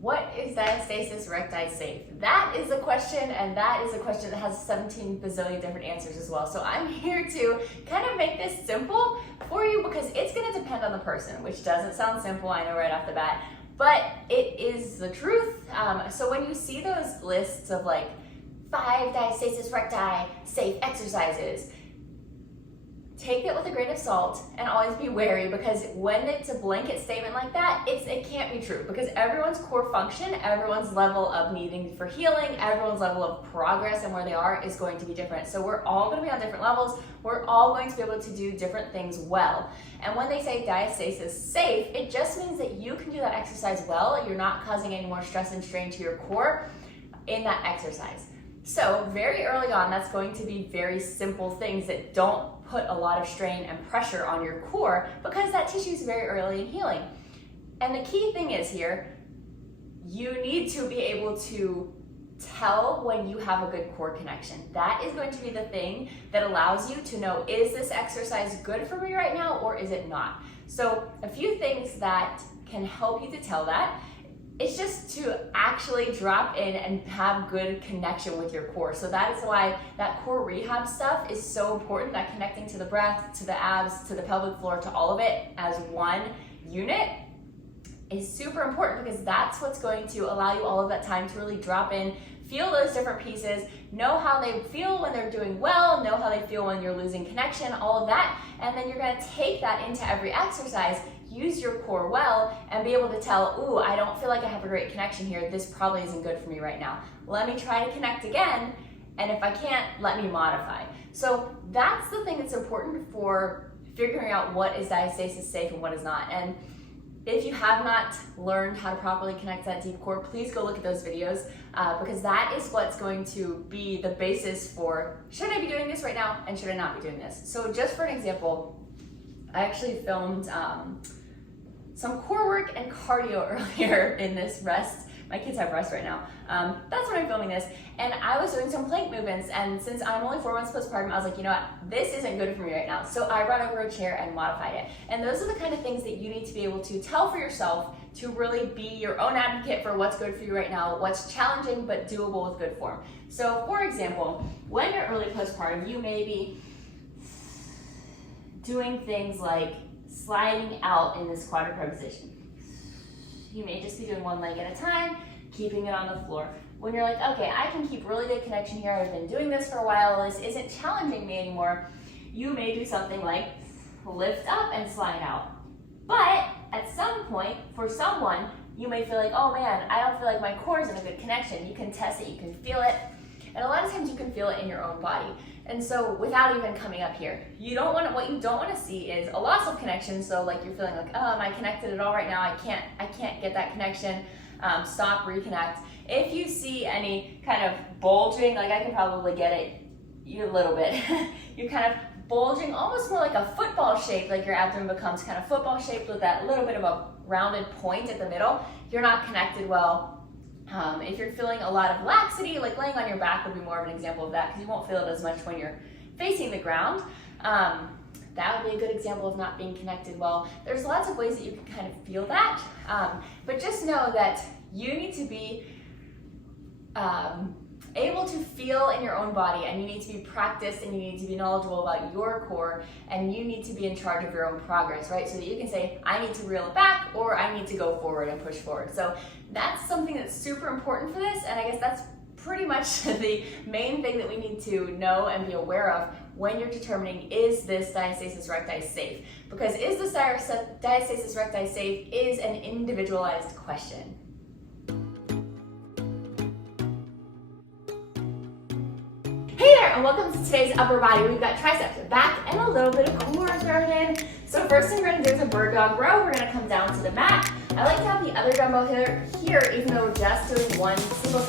What is diastasis recti safe? That is a question, and that is a question that has 17 bazillion different answers as well. So I'm here to kind of make this simple for you because it's going to depend on the person, which doesn't sound simple, I know right off the bat, but it is the truth. So when you see those lists of like 5 diastasis recti safe exercises, take it with a grain of salt and always be wary, because when it's a blanket statement like that, it can't be true, because everyone's core function, everyone's level of needing for healing, everyone's level of progress and where they are is going to be different. So we're all going to be on different levels. We're all going to be able to do different things well. And when they say diastasis safe, it just means that you can do that exercise well. You're not causing any more stress and strain to your core in that exercise. So very early on, that's going to be very simple things that don't put a lot of strain and pressure on your core, because that tissue is very early in healing. And the key thing is here, you need to be able to tell when you have a good core connection. That is going to be the thing that allows you to know, is this exercise good for me right now or is it not? So a few things that can help you to tell that. It's just to actually drop in and have good connection with your core. So that is why that core rehab stuff is so important, that connecting to the breath, to the abs, to the pelvic floor, to all of it as one unit is super important, because that's what's going to allow you all of that time to really drop in, feel those different pieces, know how they feel when they're doing well, know how they feel when you're losing connection, all of that. And then you're gonna take that into every exercise, use your core well, and be able to tell, ooh, I don't feel like I have a great connection here. This probably isn't good for me right now. Let me try to connect again, and if I can't, let me modify. So that's the thing that's important for figuring out what is diastasis safe and what is not. And if you have not learned how to properly connect that deep core, please go look at those videos, because that is what's going to be the basis for, should I be doing this right now and should I not be doing this? So just for an example, I actually filmed some core work and cardio earlier in this rest. My kids have rest right now. That's when I'm filming this. And I was doing some plank movements, and since I'm only 4 months postpartum, I was like, you know what, this isn't good for me right now. So I brought over a chair and modified it. And those are the kind of things that you need to be able to tell for yourself to really be your own advocate for what's good for you right now, what's challenging but doable with good form. So for example, when you're early postpartum, you may be doing things like sliding out in this quadruped position. You may just be doing one leg at a time, keeping it on the floor. When you're like, okay, I can keep really good connection here, I've been doing this for a while, this isn't challenging me anymore, you may do something like lift up and slide out. But at some point, for someone, you may feel like, oh man, I don't feel like my core is in a good connection. You can test it, you can feel it. And a lot of times you can feel it in your own body. And so without even coming up here, what you don't want to see is a loss of connection. So like you're feeling like, oh, am I connected at all right now? I can't get that connection. Stop, reconnect. If you see any kind of bulging, like I can probably get it a little bit. You're kind of bulging, almost more like a football shape, like your abdomen becomes kind of football shaped with that little bit of a rounded point at the middle. You're not connected well. If you're feeling a lot of laxity, like laying on your back would be more of an example of that, because you won't feel it as much when you're facing the ground. That would be a good example of not being connected well. There's lots of ways that you can kind of feel that, but just know that you need to be able to feel in your own body, and you need to be practiced, and you need to be knowledgeable about your core, and you need to be in charge of your own progress, right? So that you can say, I need to reel it back, or I need to go forward and push forward. So that's something that's super important for this, and I guess that's pretty much the main thing that we need to know and be aware of when you're determining, is this diastasis recti safe? Because is this diastasis recti safe is an individualized question. Hey there, and welcome to today's upper body. We've got triceps, back, and a little bit of core thrown in. So first thing we're gonna do is a bird dog row. We're gonna come down to the mat. I like to have the other dumbbell here even though we're just doing one single side.